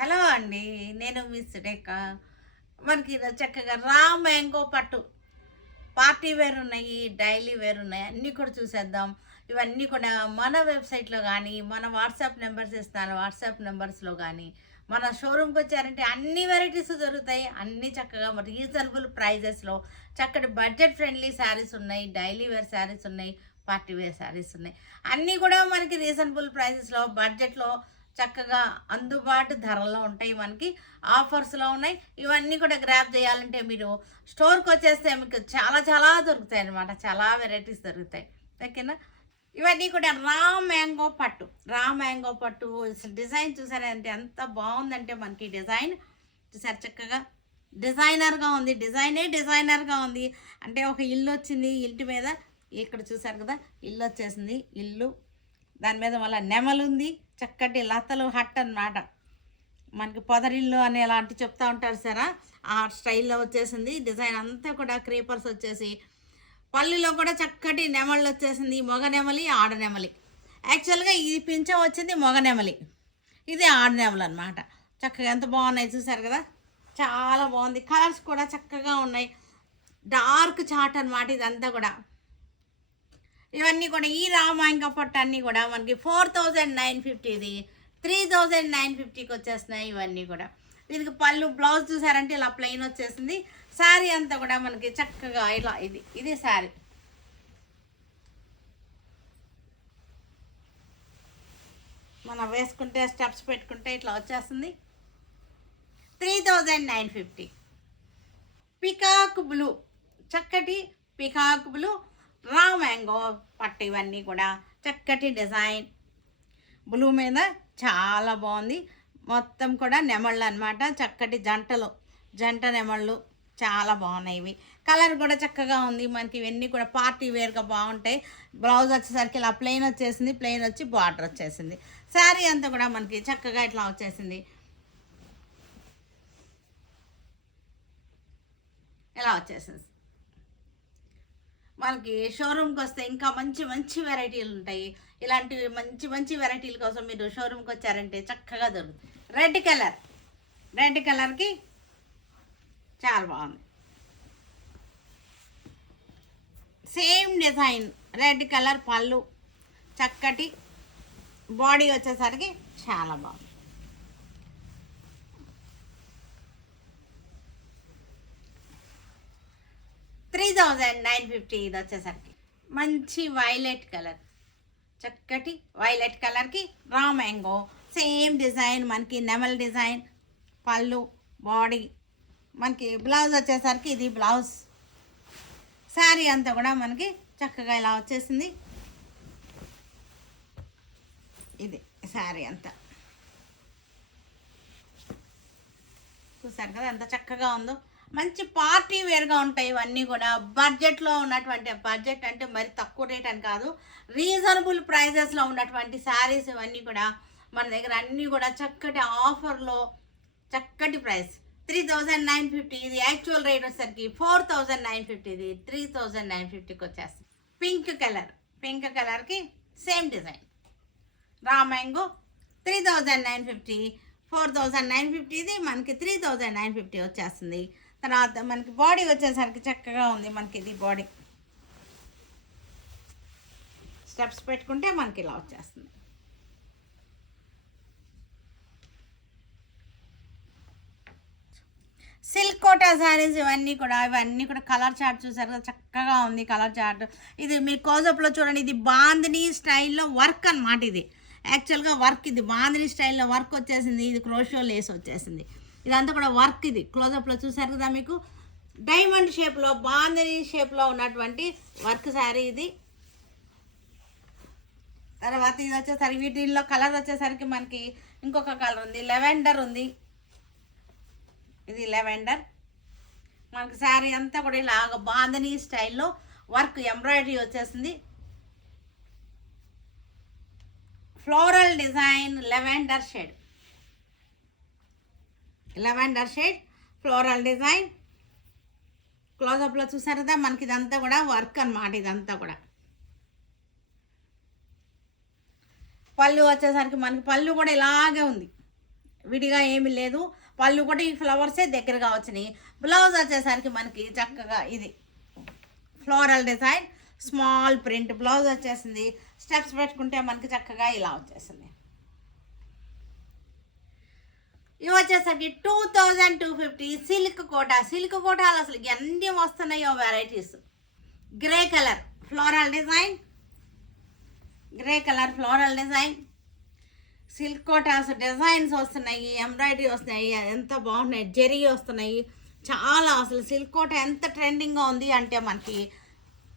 Hello అండి. నేను మీ సురేఖ. మనకి చక్కగా రా మ్యాంగో పట్టు పార్టీ వేర్ ఉన్నాయి, డైలీ వేర్ ఉన్నాయి. అన్నీ కూడా చూసేద్దాం. ఇవన్నీ కూడా మన వెబ్సైట్లో కానీ, మన వాట్సాప్ నెంబర్స్ ఇస్తాను. వాట్సాప్ నెంబర్స్లో కానీ, మన షోరూమ్కి వచ్చారంటే అన్ని వెరైటీస్ దొరుకుతాయి. అన్నీ చక్కగా రీజనబుల్ ప్రైజెస్లో చక్కటి బడ్జెట్ ఫ్రెండ్లీ శారీస్ ఉన్నాయి, డైలీ వేర్ శారీస్ ఉన్నాయి, పార్టీ వేర్ శారీస్ ఉన్నాయి. అన్నీ కూడా మనకి రీజనబుల్ ప్రైజెస్లో బడ్జెట్లో చక్కగా అందుబాటు ధరల్లో ఉంటాయి. మనకి ఆఫర్స్లో ఉన్నాయి. ఇవన్నీ కూడా గ్రాప్ చేయాలంటే మీరు స్టోర్కి వచ్చేస్తే మీకు చాలా చాలా దొరుకుతాయి అన్నమాట. చాలా వెరైటీస్ దొరుకుతాయి. ఓకేనా? ఇవన్నీ కూడా రా మ్యాంగో పట్టు డిజైన్ చూసారంటే ఎంత బాగుందంటే మనకి డిజైన్ చూసారు చక్కగా డిజైనర్గా ఉంది. డిజైనర్గా ఉంది. అంటే ఒక ఇల్లు వచ్చింది, ఇంటి మీద ఇక్కడ చూసారు కదా ఇల్లు వచ్చేసింది. ఇల్లు దాని మీద మళ్ళీ నెమలుంది, చక్కటి లతలు హట్ అన్నమాట. మనకి పొదరిల్లు అని అలాంటి చెప్తా ఉంటారు సరే, ఆ స్టైల్లో వచ్చేసింది. డిజైన్ అంతా కూడా క్రీపర్స్ వచ్చేసి పళ్ళులో కూడా చక్కటి నెమళ్ళు వచ్చేసింది. మగ నెమలి, ఆడ నెమలి. యాక్చువల్గా ఇది పింఛం వచ్చింది మగ నెమలి, ఇది ఆడ నెమలి అనమాట. చక్కగా ఎంత బాగున్నాయి చూసారు కదా, చాలా బాగుంది. కలర్స్ కూడా చక్కగా ఉన్నాయి. డార్క్ చాట్ అనమాట ఇదంతా కూడా. ఇవన్నీ కూడా ఈ రామాయణ పట్టు అన్నీ కూడా మనకి 4950, ఇది 3950కి వచ్చేస్తున్నాయి. ఇవన్నీ కూడా దీనికి పళ్ళు బ్లౌజ్ చూసారంటే ఇలా ప్లెయిన్ వచ్చేసింది. శారీ అంతా కూడా మనకి చక్కగా ఇలా ఇది శారీ. మనం వేసుకుంటే స్టెప్స్ పెట్టుకుంటే ఇట్లా వచ్చేస్తుంది. 3950. పికాక్ బ్లూ, చక్కటి పికాక్ బ్లూ రా మ్యాంగో పట్టు. ఇవన్నీ కూడా చక్కటి డిజైన్ బ్లూ మీద చాలా బాగుంది. మొత్తం కూడా నెమళ్ళు అనమాట, చక్కటి జంట నెమళ్ళు చాలా బాగున్నాయి. ఇవి కలర్ కూడా చక్కగా ఉంది. మనకి ఇవన్నీ కూడా పార్టీ వేర్గా బాగుంటాయి. బ్లౌజ్ వచ్చేసరికి ఇలా ప్లెయిన్ వచ్చేసింది, ప్లెయిన్ వచ్చి బార్డర్ వచ్చేసింది. శారీ అంతా కూడా మనకి చక్కగా ఇట్లా వచ్చేసింది. ఇలా వచ్చేసింది. మనకి షోరూమ్కి వస్తే ఇంకా మంచి మంచి వెరైటీలు ఉంటాయి. ఇలాంటివి మంచి మంచి వెరైటీల కోసం మీరు షోరూమ్కి వచ్చారంటే చక్కగా దొరుకుతుంది. రెడ్ కలర్కి చాలా బాగుంది. సేమ్ డిజైన్, రెడ్ కలర్ పళ్ళు, చక్కటి బాడీ వచ్చేసరికి చాలా బాగుంది. $3950 ఇది వచ్చేసరికి. మంచి వైలెట్ కలర్, చక్కటి వైలెట్ కలర్కి రా మ్యాంగో సేమ్ డిజైన్, మనకి నెమల్ డిజైన్, పళ్ళు, బాడీ. మనకి బ్లౌజ్ వచ్చేసరికి ఇది బ్లౌజ్. శారీ అంతా కూడా మనకి చక్కగా ఇలా వచ్చేసింది. ఇది శారీ అంతా చూసారు కదా ఎంత చక్కగా ఉందో. మంచి పార్టీ వేర్గా ఉంటాయి ఇవన్నీ కూడా. బడ్జెట్లో ఉన్నటువంటి, బడ్జెట్ అంటే మరి తక్కువ రేట్ అని కాదు, రీజనబుల్ ప్రైజెస్లో ఉన్నటువంటి శారీస్ ఇవన్నీ కూడా మన దగ్గర అన్నీ కూడా చక్కటి ఆఫర్లో చక్కటి ప్రైస్. 3950. ఇది యాక్చువల్ రేట్ వచ్చేసరికి 4950. ఇది 3950కి వచ్చేస్తుంది. పింక్ కలర్కి సేమ్ డిజైన్ రా మ్యాంగో. 3950, 4950. ఇది మనకి 3950 వచ్చేస్తుంది. తర్వాత మనకి బాడీ వచ్చేసరికి చక్కగా ఉంది. మనకి ఇది బాడీ స్టెప్స్ పెట్టుకుంటే మనకి ఇలా వచ్చేస్తుంది. సిల్క్ కోటా శారీస్ ఇవన్నీ కూడా కలర్ చార్ట్ చూసారు కదా, చక్కగా ఉంది కలర్ చార్ట్. ఇది మీరు క్లోజప్లో చూడండి. ఇది బాందిని స్టైల్లో వర్క్ అనమాట. ఇది యాక్చువల్గా వర్క్, ఇది బాందిని స్టైల్లో వర్క్ వచ్చేసింది. ఇది క్రోషో లేస్ వచ్చేసింది. ఇదంతా కూడా వర్క్. ఇది క్లోజప్లో చూసారు కదా, మీకు డైమండ్ షేప్లో, బాందిని షేప్లో ఉన్నటువంటి వర్క్ శారీ ఇది. తర్వాత ఇది వచ్చేసరికి వీటిల్లో కలర్ వచ్చేసరికి మనకి ఇంకొక కలర్ ఉంది, లెవెండర్ ఉంది. ఇది లెవెండర్. మనకి శారీ అంతా కూడా ఇలాగ బాందిని స్టైల్లో వర్క్, ఎంబ్రాయిడరీ వచ్చేసింది. Floral design, lavender shade floral design. క్లోజప్లో చూసారు కదా, మనకి ఇదంతా కూడా వర్క్ అనమాట. ఇదంతా కూడా పళ్ళు వచ్చేసరికి మనకి పళ్ళు కూడా ఇలాగే ఉంది. విడిగా ఏమీ లేదు. పళ్ళు కూడా ఈ ఫ్లవర్సే దగ్గరగా వచ్చినాయి. బ్లౌజ్ వచ్చేసరికి మనకి చక్కగా ఇది floral design small print blouse వచ్చేసింది. స్టెప్స్ పెట్టుకుంటే మనకి చక్కగా ఇలా వచ్చేసింది. ఇవి వచ్చేసరికి 2250 సిల్క్ కోటా. సిల్క్ కోటాలు అసలు ఎన్ని వస్తున్నాయో varieties. Grey colour floral design, grey colour floral design, silk Kotas designs వస్తున్నాయి, ఎంబ్రాయిడరీ వస్తున్నాయి, ఎంత బాగున్నాయి, జెరీ వస్తున్నాయి. చాలా అసలు సిల్క్ కోట ఎంత ట్రెండింగ్గా ఉంది అంటే మనకి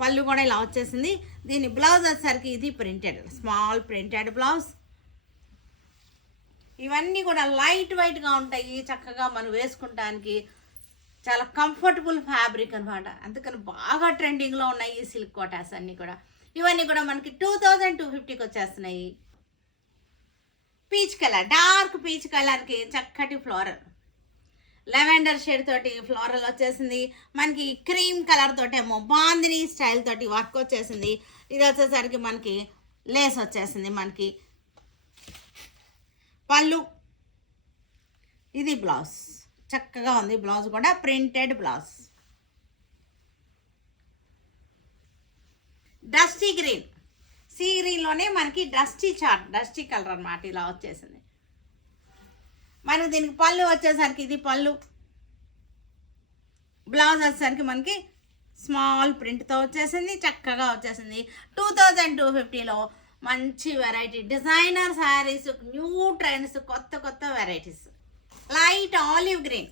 పళ్ళు కూడా ఇలా వచ్చేసింది. దీని బ్లౌజ్ వచ్చేసరికి ఇది ప్రింటెడ్ స్మాల్ ప్రింటెడ్ బ్లౌజ్. ఇవన్నీ కూడా లైట్ వెయిట్గా ఉంటాయి, చక్కగా మనం వేసుకుంటానికి చాలా కంఫర్టబుల్ ఫ్యాబ్రిక్ అనమాట. అందుకని బాగా ట్రెండింగ్లో ఉన్నాయి ఈ సిల్క్ కోటాస్ అన్నీ కూడా. ఇవన్నీ కూడా మనకి 2250కి వచ్చేస్తున్నాయి. పీచ్ కలర్, డార్క్ పీచ్ కలర్కి చక్కటి ఫ్లోరల్, లెవెండర్ షేడ్ తోటి ఫ్లోరల్ వచ్చేసింది. మనకి క్రీమ్ కలర్ తోటేమో బాందిని స్టైల్ తోటి వర్క్ వచ్చేసింది. ఇది వచ్చేసరికి మనకి లేస్ వచ్చేసింది. మనకి పళ్ళు, ఇది బ్లౌజ్ చక్కగా ఉంది. బ్లౌజ్ కూడా printed blouse. Dusty green, sea గ్రీన్లోనే మనకి డస్టీ చార్ట్, డస్టీ కలర్ అన్నమాట. ఇలా వచ్చేసింది. మనకి దీనికి పళ్ళు వచ్చేసరికి ఇది పళ్ళు, బ్లౌజ్ వచ్చేసరికి మనకి స్మాల్ ప్రింట్తో వచ్చేసింది, చక్కగా వచ్చేసింది. 2250లో మంచి variety designer saris, new trends, కొత్త కొత్త varieties. Light olive green,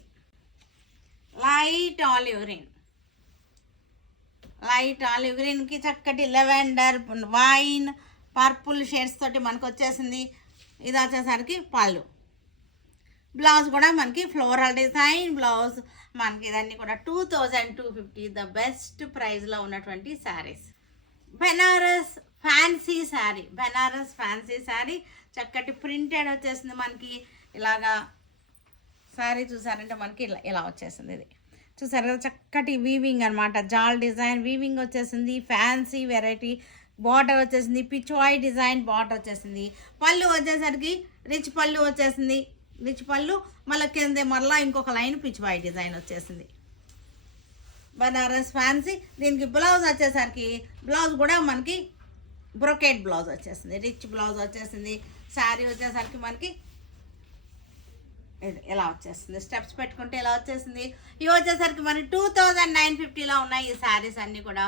light olive green, light olive గ్రీన్కి చక్కటి లెవెండర్, వైన్, పర్పుల్ షేడ్స్ తోటి మనకు వచ్చేసింది. ఇది వచ్చేసరికి పళ్ళు, బ్లౌజ్ కూడా మనకి ఫ్లోరల్ డిజైన్ బ్లౌజ్. మనకి ఇదన్నీ కూడా 2250 ద బెస్ట్ ప్రైస్లో ఉన్నటువంటి శారీస్. బెనారస్ ఫ్యాన్సీ శారీ, బెనారస్ ఫ్యాన్సీ శారీ చక్కటి ప్రింటెడ్ వచ్చేసింది. మనకి ఇలాగా శారీ చూసారంటే మనకి ఇలా ఇలా వచ్చేసింది. ఇది చూసారు కదా, చక్కటి వీవింగ్ అనమాట, జాల్ డిజైన్ వీవింగ్ వచ్చేసింది. ఫ్యాన్సీ వెరైటీ బార్డర్ వచ్చేసింది, పిచ్వాయ్ డిజైన్ బార్డర్ వచ్చేసింది. పళ్ళు వచ్చేసరికి రిచ్ పళ్ళు వచ్చేసింది, రిచ్ పళ్ళు. మళ్ళీ కింద మళ్ళీ ఇంకొక లైన్ పిచ్వాయ్ డిజైన్ వచ్చేసింది. బనారస్ ఫ్యాన్సీ. దీనికి బ్లౌజ్ వచ్చేసరికి బ్లౌజ్ కూడా మనకి బ్రొకెట్ బ్లౌజ్ వచ్చేసింది, రిచ్ బ్లౌజ్ వచ్చేసింది. శారీ వచ్చేసరికి మనకి ఇది ఇలా వచ్చేస్తుంది. స్టెప్స్ పెట్టుకుంటే ఇలా వచ్చేసింది. ఇవి వచ్చేసరికి మనకి 2950లో ఉన్నాయి ఈ శారీస్ అన్నీ కూడా.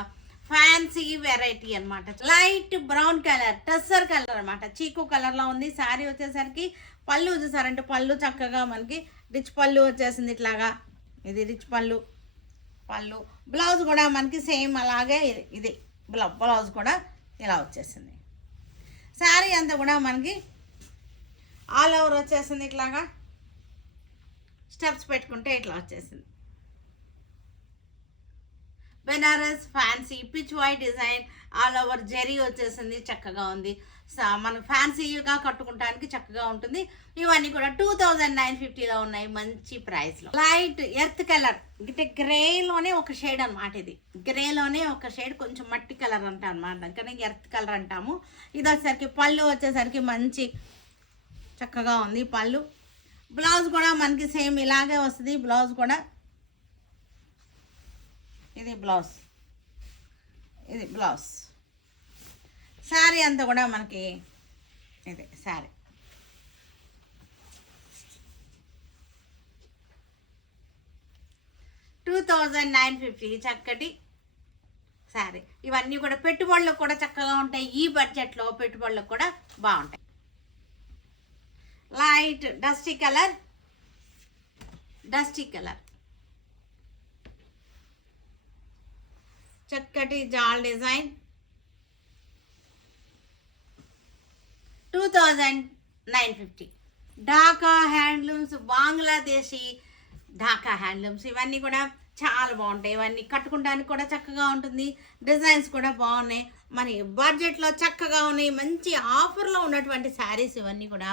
ఫ్యాన్సీ వెరైటీ అనమాట. Light brown colour, tussar colour అనమాట, చీకు కలర్లో ఉంది. శారీ వచ్చేసరికి పళ్ళు చూసారంటే పళ్ళు చక్కగా మనకి రిచ్ పళ్ళు వచ్చేసింది. ఇట్లాగా ఇది రిచ్ పళ్ళు. పళ్ళు బ్లౌజ్ కూడా మనకి సేమ్ అలాగే ఇది బ్లౌజ్ కూడా ఇలా వచ్చేసింది. శారీ అంతా కూడా మనకి ఆల్ ఓవర్ వచ్చేసింది. ఇట్లాగా స్టెప్స్ పెట్టుకుంటే ఇట్లా వచ్చేసింది. Banaras fancy peach white design all over zari వచ్చేసింది, చక్కగా ఉంది. మనం ఫ్యాన్సీగా కట్టుకుంటానికి చక్కగా ఉంటుంది. ఇవన్నీ కూడా 2950లో ఉన్నాయి, మంచి ప్రైస్లో. లైట్ ఎర్త్ కలర్ అంటే గ్రేలోనే ఒక షేడ్ అనమాట. ఇది గ్రేలోనే ఒక షేడ్, కొంచెం మట్టి కలర్ అంటాం అనమాట, కానీ ఎర్త్ కలర్ అంటాము. ఇది వచ్చేసరికి పళ్ళు వచ్చేసరికి మంచి చక్కగా ఉంది పళ్ళు. బ్లౌజ్ కూడా మనకి సేమ్ ఇలాగే వస్తుంది. బ్లౌజ్ కూడా ఇది బ్లౌజ్, ఇది బ్లౌజ్. శారీ అంతా కూడా మనకి ఇది శారీ. $2950 చక్కటి శారీ. ఇవన్నీ కూడా పెట్టుబడులకు కూడా చక్కగా ఉంటాయి. ఈ బడ్జెట్లో పెట్టుబడులకు కూడా బాగుంటాయి. Light dusty colour, dusty colour, చక్కటి జాల్ design. 2950. Dhaka handlooms, Bangladeshi Dhaka handlooms. ఇవన్నీ కూడా చాలా బాగుంటాయి. ఇవన్నీ కట్టుకోవడానికి కూడా చక్కగా ఉంటుంది. డిజైన్స్ కూడా బాగున్నాయి. మన బడ్జెట్లో చక్కగా ఉన్నాయి. మంచి ఆఫర్లో ఉన్నటువంటి శారీస్ ఇవన్నీ కూడా.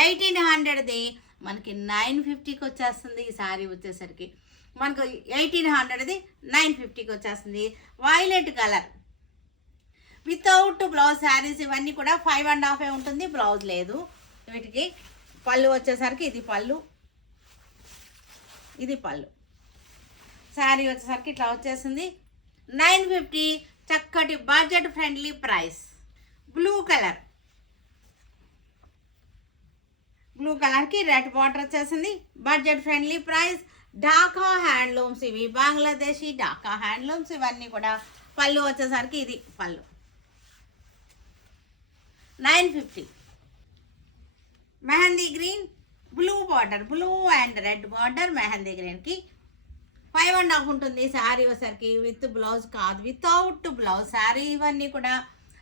1800ది మనకి 950కి వచ్చేస్తుంది. ఈ శారీ వచ్చేసరికి మనకు 1800ది 950కి వచ్చేస్తుంది. Violet colour without blouse saris. ఇవన్నీ కూడా 5.5 ఉంటుంది, బ్లౌజ్ లేదు వీటికి. పళ్ళు వచ్చేసరికి ఇది పళ్ళు, ఇది పళ్ళు. శారీ వచ్చేసరికి ఇట్లా వచ్చేసింది 950. చక్కటి బడ్జెట్ ఫ్రెండ్లీ ప్రైస్. బ్లూ కలర్కి రెడ్ బార్డర్ వచ్చేసింది. Budget friendly price. Dhaka handlooms, ఇవి బంగ్లాదేశీ ఢాకా హ్యాండ్లూమ్స్. ఇవన్నీ కూడా పళ్ళు వచ్చేసరికి ఇది పళ్ళు 950. Mehndi green, blue border, blue and red border. Mehndi గ్రీన్కి 5.5 ఉంటుంది శారీ వచ్చేసరికి. విత్ బ్లౌజ్ కాదు, వితౌట్ బ్లౌజ్ శారీ. ఇవన్నీ కూడా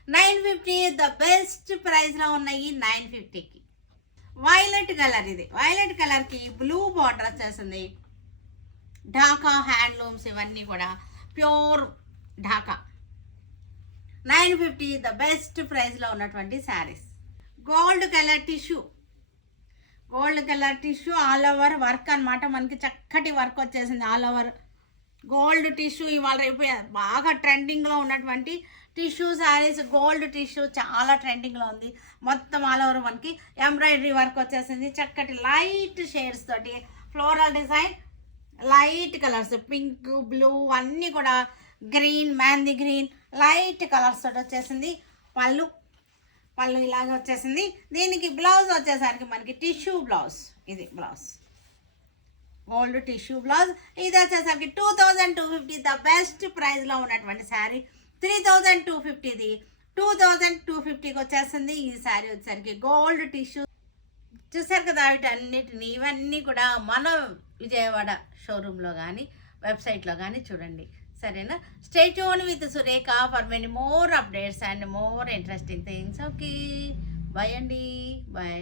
950. ద బెస్ట్ ప్రైస్లో ఉన్నాయి 950కి. వైలెట్ కలర్, ఇది వైలెట్ కలర్కి బ్లూ బార్డర్ వచ్చేసింది. ఢాకా హ్యాండ్లూమ్స్, ఇవన్నీ కూడా ప్యూర్ ఢాకా. 950. ద బెస్ట్ ప్రైస్లో ఉన్నటువంటి saris. Gold colour tissue, gold colour tissue all over work అనమాట. మనకి చక్కటి వర్క్ వచ్చేసింది ఆల్ ఓవర్. గోల్డ్ టిష్యూ ఇవాళ రేపు బాగా ట్రెండింగ్లో ఉన్నటువంటి టిష్యూ శారీస్. గోల్డ్ టిష్యూ చాలా ట్రెండింగ్లో ఉంది. మొత్తం ఆల్ ఓవర్ మనకి ఎంబ్రాయిడరీ వర్క్ వచ్చేసింది. చక్కటి లైట్ షేడ్స్ తోటి floral design, light colours, pink, blue అన్నీ కూడా, green, mehndi green, light colours తోటి వచ్చేసింది. పళ్ళు ఇలాగ వచ్చేసింది. దీనికి బ్లౌజ్ వచ్చేసరికి మనకి టిష్యూ బ్లౌజ్, ఇది బ్లౌజ్ గోల్డ్ టిష్యూ బ్లౌజ్. ఇది వచ్చేసరికి 2250. ద బెస్ట్ ప్రైస్లో ఉన్నటువంటి శారీ 3250ది 2250కి వచ్చేస్తుంది ఈ శారీ వచ్చేసరికి. గోల్డ్ టిష్యూ చూసారు కదా. వీటన్నిటిని ఇవన్నీ కూడా మన విజయవాడ షోరూంలో కానీ వెబ్సైట్లో కానీ చూడండి, సరేనా? Stay tune with Surekha for many more updates and more interesting things. Okay, bye అండి, బాయ్.